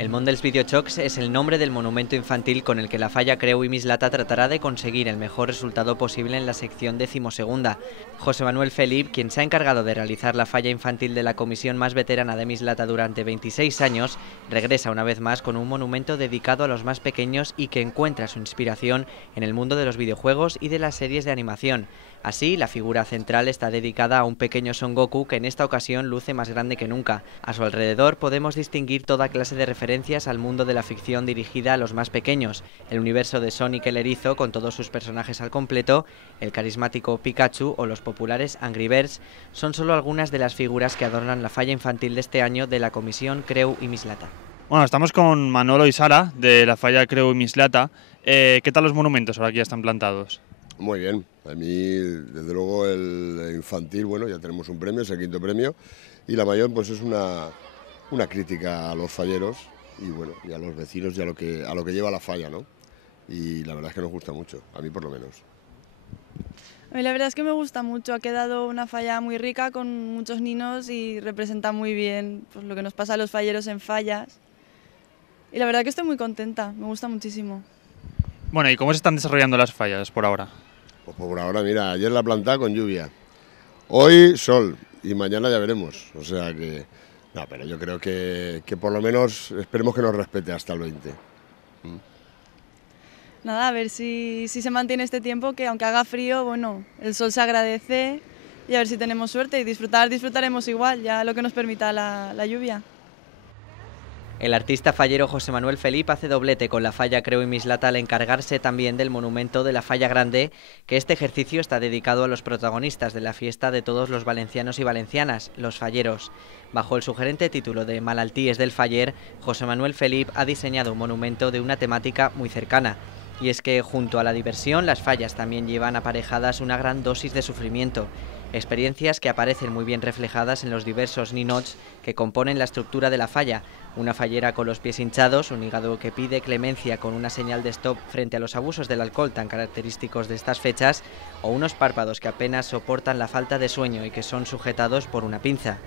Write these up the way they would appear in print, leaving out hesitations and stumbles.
El món dels videojocs es el nombre del monumento infantil con el que la Falla Creu i Mislata tratará de conseguir el mejor resultado posible en la sección 12ª. José Manuel Felip, quien se ha encargado de realizar la falla infantil de la comisión más veterana de Mislata durante 26 años, regresa una vez más con un monumento dedicado a los más pequeños y que encuentra su inspiración en el mundo de los videojuegos y de las series de animación. Así, la figura central está dedicada a un pequeño Son Goku que en esta ocasión luce más grande que nunca. A su alrededor podemos distinguir toda clase de referencias al mundo de la ficción dirigida a los más pequeños, el universo de Sonic el Erizo con todos sus personajes al completo, el carismático Pikachu o los populares Angry Birds son solo algunas de las figuras que adornan la falla infantil de este año de la comisión Creu i Mislata. Bueno, estamos con Manolo y Sara de la falla Creu i Mislata. ¿Qué tal los monumentos ahora que ya están plantados? Muy bien, a mí desde luego el infantil, bueno, ya tenemos un premio, es el 5º premio, y la mayor pues es una crítica a los falleros y bueno, y a los vecinos y a lo que lleva la falla, ¿no? Y la verdad es que nos gusta mucho, a mí por lo menos. A mí la verdad es que me gusta mucho, ha quedado una falla muy rica con muchos niños y representa muy bien pues, lo que nos pasa a los falleros en fallas. Y la verdad que estoy muy contenta, me gusta muchísimo. Bueno, ¿y cómo se están desarrollando las fallas por ahora? Pues por ahora, mira, ayer la plantada con lluvia, hoy sol y mañana ya veremos, o sea que... No, pero yo creo que por lo menos esperemos que nos respete hasta el 20. Nada, a ver si se mantiene este tiempo, que aunque haga frío, bueno, el sol se agradece y a ver si tenemos suerte y disfrutaremos igual, ya lo que nos permita la lluvia. El artista fallero José Manuel Felip hace doblete con la falla Creu i Mislata al encargarse también del monumento de la Falla Grande, que este ejercicio está dedicado a los protagonistas de la fiesta de todos los valencianos y valencianas, los falleros. Bajo el sugerente título de Malalties del Faller, José Manuel Felip ha diseñado un monumento de una temática muy cercana. Y es que junto a la diversión, las fallas también llevan aparejadas una gran dosis de sufrimiento. Experiencias que aparecen muy bien reflejadas en los diversos ninots que componen la estructura de la falla. Una fallera con los pies hinchados, un hígado que pide clemencia con una señal de stop frente a los abusos del alcohol tan característicos de estas fechas, o unos párpados que apenas soportan la falta de sueño y que son sujetados por una pinza.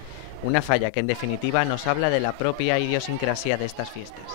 Una falla que en definitiva nos habla de la propia idiosincrasia de estas fiestas.